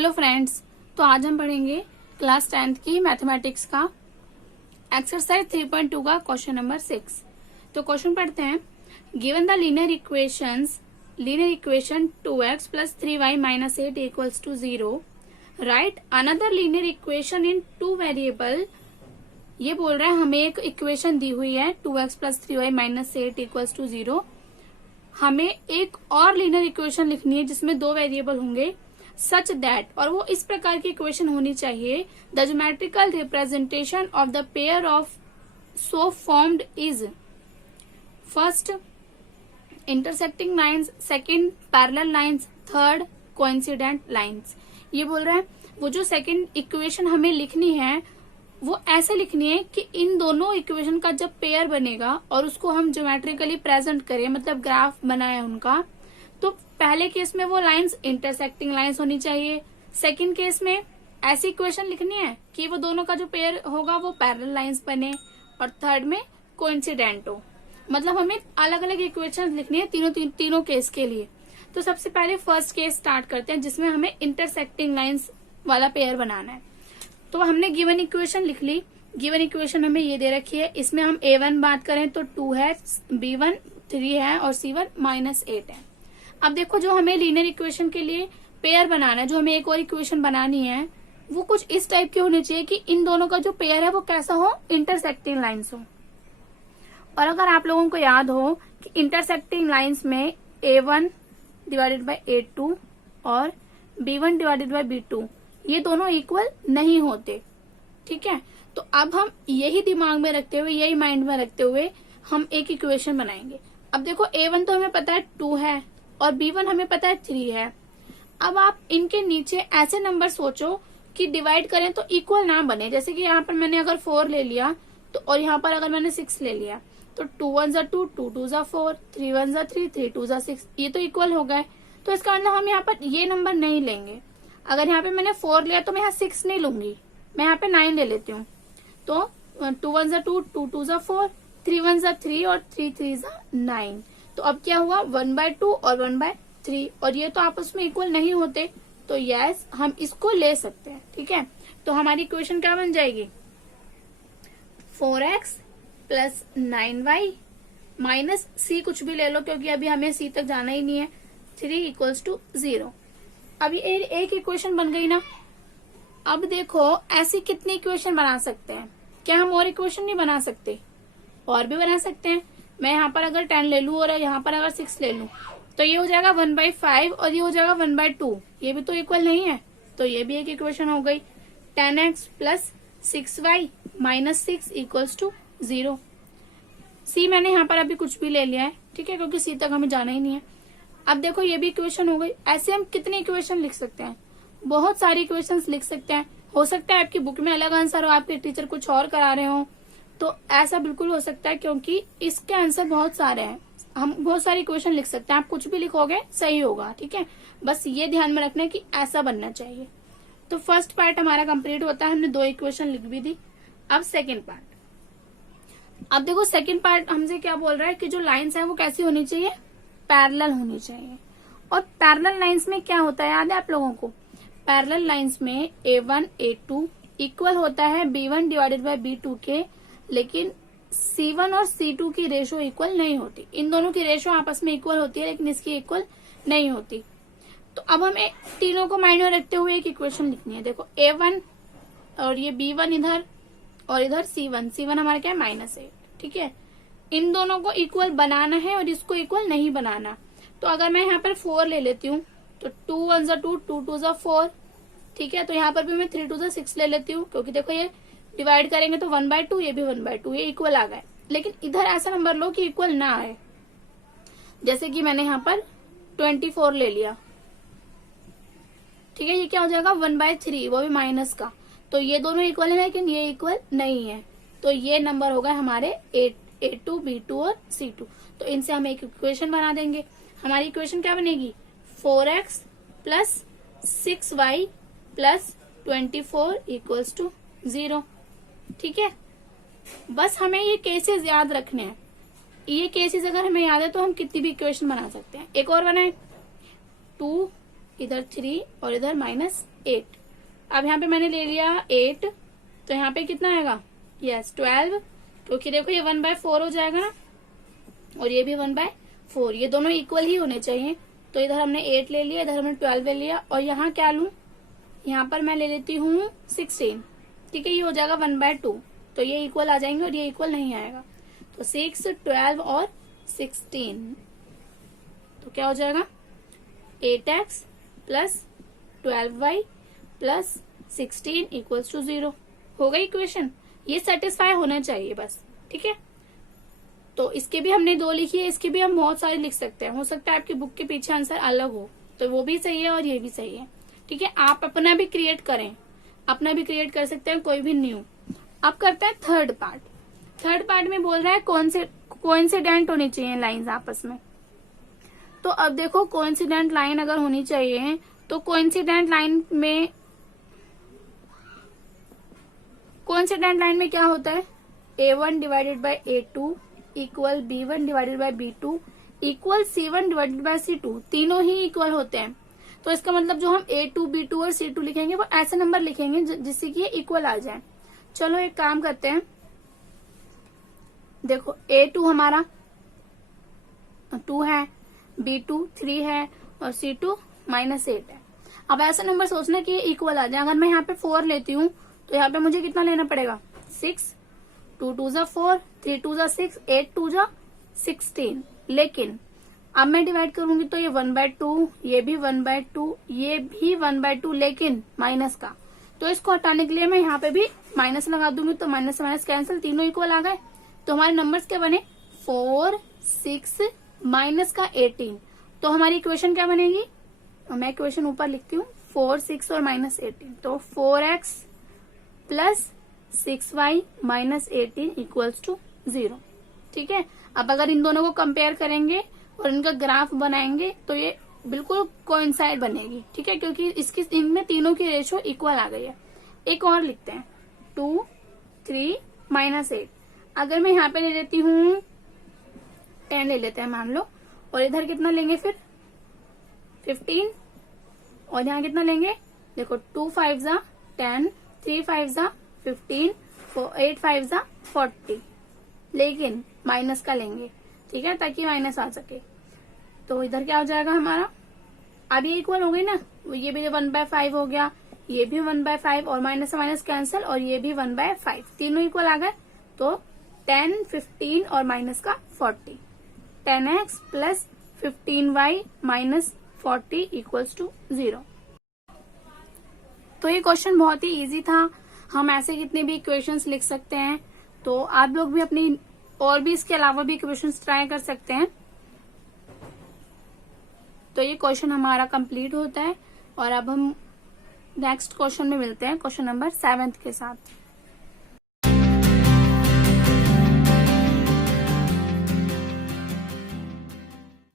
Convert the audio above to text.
Hello friends, तो आज हम पढ़ेंगे क्लास 10th की मैथमेटिक्स का एक्सरसाइज 3.2 का क्वेश्चन नंबर 6। तो क्वेश्चन पढ़ते हैं। Given the linear equation 2x plus 3y minus 8 equals to 0, right another linear equation in two variable. ये बोल रहा है हमें एक इक्वेशन दी हुई है 2x plus 3y minus 8 equals to 0। हमें एक और लीनियर इक्वेशन लिखनी है जिसमें दो वेरिएबल होंगे सच दैट, और वो इस प्रकार की इक्वेशन होनी चाहिए। The geometrical representation of the pair of so formed is first intersecting lines, second parallel lines, third coincident lines. ये बोल रहा है वो जो सेकेंड इक्वेशन हमें लिखनी है वो ऐसे लिखनी है कि इन दोनों इक्वेशन का जब पेयर बनेगा और उसको हम ज्योमेट्रिकली प्रेजेंट करें, मतलब ग्राफ बनाए उनका, तो पहले केस में वो लाइंस इंटरसेक्टिंग लाइंस होनी चाहिए। सेकंड केस में ऐसी इक्वेशन लिखनी है कि वो दोनों का जो पेयर होगा वो पैरेलल लाइंस बने, और थर्ड में कोइंसिडेंट हो। मतलब हमें अलग अलग इक्वेशन लिखनी है तीनों केस के लिए। तो सबसे पहले फर्स्ट केस स्टार्ट करते हैं जिसमें हमें इंटरसेक्टिंग लाइंस वाला पेयर बनाना है। तो हमने गिवन इक्वेशन लिख ली। गिवन इक्वेशन हमें ये दे रखी है, इसमें हम a1 बात करें तो 2 है, b1 3 है और c1 -8 है। अब देखो जो हमें लीनियर इक्वेशन के लिए पेयर बनाना है, जो हमें एक और इक्वेशन बनानी है, वो कुछ इस टाइप की होनी चाहिए कि इन दोनों का जो पेयर है वो कैसा हो, इंटरसेक्टिंग लाइंस हो। और अगर आप लोगों को याद हो कि इंटरसेक्टिंग लाइंस में a1 डिवाइडेड बाय a2 और b1 डिवाइडेड बाय b2 ये दोनों इक्वल नहीं होते, ठीक है। तो अब हम यही दिमाग में रखते हुए, यही माइंड में रखते हुए हम एक इक्वेशन बनाएंगे। अब देखो a1 तो हमें पता है 2 है और b1 हमें पता है 3 है। अब आप इनके नीचे ऐसे नंबर सोचो कि डिवाइड करें तो इक्वल ना बने। जैसे कि यहाँ पर मैंने अगर 4 ले लिया तो, और यहाँ पर अगर मैंने 6 ले लिया तो 2 1 जा 2, 2 2 जा 4, 3 1 जा 3, 3 2 जा 6, ये तो इक्वल हो गए। तो इसका मतलब हम यहाँ पर ये नंबर नहीं लेंगे। अगर यहाँ पे मैंने 4 लिया तो मैं यहाँ 6 नहीं लूंगी, मैं यहाँ पे 9 ले लेती हूँ। तो 2 1 जा 2, 2 2 जा 4, 3 1 जा 3 और 3 3 जा 9। तो अब क्या हुआ, 1/2 और 1/3, और ये तो आपस में इक्वल नहीं होते, तो यस हम इसको ले सकते हैं, ठीक है। तो हमारी इक्वेशन क्या बन जाएगी, 4x plus 9y minus c, कुछ भी ले लो क्योंकि अभी हमें c तक जाना ही नहीं है, 3 इक्वल्स टू 0। अभी एक इक्वेशन बन गई ना। अब देखो ऐसी कितनी इक्वेशन बना सकते हैं, क्या हम और इक्वेशन नहीं बना सकते? और भी बना सकते हैं। मैं यहाँ पर अगर 10 ले लूं और यहाँ पर अगर 6 ले लूं तो ये हो जाएगा 1/5 और ये हो जाएगा 1/2। ये भी तो इक्वल नहीं है, तो ये भी एक इक्वेशन हो गई। 10x plus 6y minus 6 equals to 0। See मैंने यहाँ पर अभी कुछ भी ले लिया है, ठीक है, क्योंकि सी तक हमें जाना ही नहीं है। अब देखो ये भी इक्वेशन हो गई। ऐसे हम कितनी इक्वेशन लिख सकते हैं, बहुत सारी इक्वेशंस लिख सकते हैं। हो सकता है आपकी बुक में अलग आंसर हो, आपके टीचर कुछ और करा रहे हो, तो ऐसा बिल्कुल हो सकता है क्योंकि इसके आंसर बहुत सारे हैं। हम बहुत सारी इक्वेशन लिख सकते हैं, आप कुछ भी लिखोगे सही होगा, ठीक है। बस ये ध्यान में रखना है कि ऐसा बनना चाहिए। तो फर्स्ट पार्ट हमारा कंप्लीट होता है, हमने 2 इक्वेशन लिख भी दी। अब सेकेंड पार्ट। अब देखो सेकेंड पार्ट हमसे क्या बोल रहा है कि जो लाइन्स है वो कैसी होनी चाहिए, पैरेलल होनी चाहिए। और पैरेलल लाइंस में क्या होता है याद है आप लोगों को, पैरेलल लाइंस में a1 a2 इक्वल होता है b1 डिवाइडेड बाय b2 के, लेकिन c1 और c2 की रेशो इक्वल नहीं होती। इन दोनों की रेशो आपस में इक्वल होती है लेकिन इसकी इक्वल नहीं होती। तो अब हमें तीनों को माइंड में रखते हुए एक इक्वेशन लिखनी है। देखो a1 और ये b1 इधर और इधर c1 हमारा क्या है, -8, ठीक है। इन दोनों को इक्वल बनाना है और इसको इक्वल नहीं बनाना। तो अगर मैं यहाँ पर 4 ले लेती हूँ तो 2 1 जा 2, 2 2 जा 4, ठीक है। तो यहाँ पर भी मैं 3 2 जा 6 ले लेती हूँ, क्योंकि देखो ये डिवाइड करेंगे तो 1/2, ये भी 1/2, ये इक्वल आ गए। लेकिन इधर ऐसा नंबर लो कि इक्वल ना आए। जैसे कि मैंने यहाँ पर 24 ले लिया, ठीक है। ये क्या हो जाएगा, 1/3, वो भी माइनस का। तो ये दोनों इक्वल है लेकिन ये इक्वल नहीं है, तो ये नंबर होगा हमारे a2 b2 और c2। तो इनसे हम एक इक्वेशन बना देंगे। हमारी इक्वेशन क्या बनेगी, 4x plus 6y plus 24 equals to 0, ठीक है। बस हमें ये केसेस याद रखने हैं। ये केसेस अगर हमें याद है तो हम कितनी भी इक्वेशन बना सकते हैं। एक और बनाए, 2 इधर 3 और इधर -8। अब यहाँ पे मैंने ले लिया 8, तो यहाँ पे कितना आएगा, यस 12, क्योंकि देखो ये 1/4 हो जाएगा ना, और ये भी 1/4, ये दोनों इक्वल ही होने चाहिए। तो इधर हमने 8 ले लिया, इधर हमने 12 ले लिया, और यहाँ क्या लूं, यहाँ पर मैं ले लेती हूँ 16, ठीक है, ये हो जाएगा 1/2, तो ये इक्वल आ जाएंगे और ये इक्वल नहीं आएगा। तो 6, 12 और 16, तो क्या हो जाएगा 8x plus 12y plus 16 equals to 0। हो गई इक्वेशन, ये सेटिस्फाई होना चाहिए बस, ठीक है। तो इसके भी हमने 2 लिखी है, इसके भी हम बहुत सारे लिख सकते हैं, हो सकता है आपकी बुक के पीछे आंसर अलग हो, तो वो भी सही है और ये भी सही है, ठीक है। आप अपना भी क्रिएट करें, अपना भी क्रिएट कर सकते हैं, कोई भी न्यू। अब करते हैं थर्ड पार्ट। थर्ड पार्ट में बोल रहा है कौन से कोइंसिडेंट होनी चाहिए लाइंस आपस में। तो अब देखो कोइंसिडेंट लाइन अगर होनी चाहिए तो कोइंसिडेंट लाइन में क्या होता है, A1 divided by A2 equal B1 divided by B2 equal C1 divided by C2, तीनों ही इक्वल होते हैं। तो इसका मतलब जो हम A2, B2 और C2 लिखेंगे वो ऐसे नंबर लिखेंगे जिससे कि ये इक्वल आ जाए। चलो एक काम करते हैं, देखो A2 हमारा 2 है, B2 3 है और C2 -8 है। अब ऐसा नंबर सोचना कि ये इक्वल आ जाए। अगर मैं यहाँ पे 4 लेती हूँ तो यहाँ पे मुझे कितना लेना पड़ेगा, 6, 2 2 जा 4, 3 2 जा 6, 8 2 जा 16। लेकिन अब मैं डिवाइड करूंगी तो ये 1/2, ये भी 1/2, ये भी 1/2, लेकिन माइनस का, तो इसको हटाने के लिए मैं यहाँ पे भी माइनस लगा दूंगी, तो माइनस से माइनस कैंसिल, तीनों इक्वल आ गए। तो हमारे नंबर्स क्या बने, 4, 6 माइनस का 18। तो हमारी इक्वेशन क्या बनेगी, मैं इक्वेशन ऊपर लिखती हूँ, 4, 6 और -18, तो 4x plus 6y minus 18 equals to 0, ठीक है। अब अगर इन दोनों को कंपेयर करेंगे और इनका ग्राफ बनाएंगे तो ये बिल्कुल कोइंसाइड बनेगी, ठीक है, क्योंकि इसकी इनमें तीनों की रेशो इक्वल आ गई है। एक और लिखते हैं, 2, 3 -8। अगर मैं यहाँ पे ले लेती हूँ 10 ले लेते हैं मान लो, और इधर कितना लेंगे फिर 15, और यहाँ कितना लेंगे, देखो 2 5 जा 10, 3 5 जा 15, 8 5 जा 40, लेकिन माइनस का लेंगे, ठीक है, ताकि माइनस आ सके। तो इधर क्या हो जाएगा हमारा, अब ये इक्वल हो गई ना, ये भी 1/5 हो गया, ये भी 1/5 और माइनस से माइनस कैंसिल, और ये भी 1/5, तीनों इक्वल आ गए। तो 10, 15 और माइनस का 40, 10x plus 15y minus 40 equals to 0। तो ये क्वेश्चन बहुत ही इजी था, हम ऐसे कितने भी इक्वेशंस लिख सकते हैं। तो आप लोग भी अपनी और भी इसके अलावा भी इक्वेशंस ट्राई कर सकते हैं। तो ये क्वेश्चन हमारा कंप्लीट होता है, और अब हम नेक्स्ट क्वेश्चन में मिलते हैं, क्वेश्चन नंबर 7 के साथ।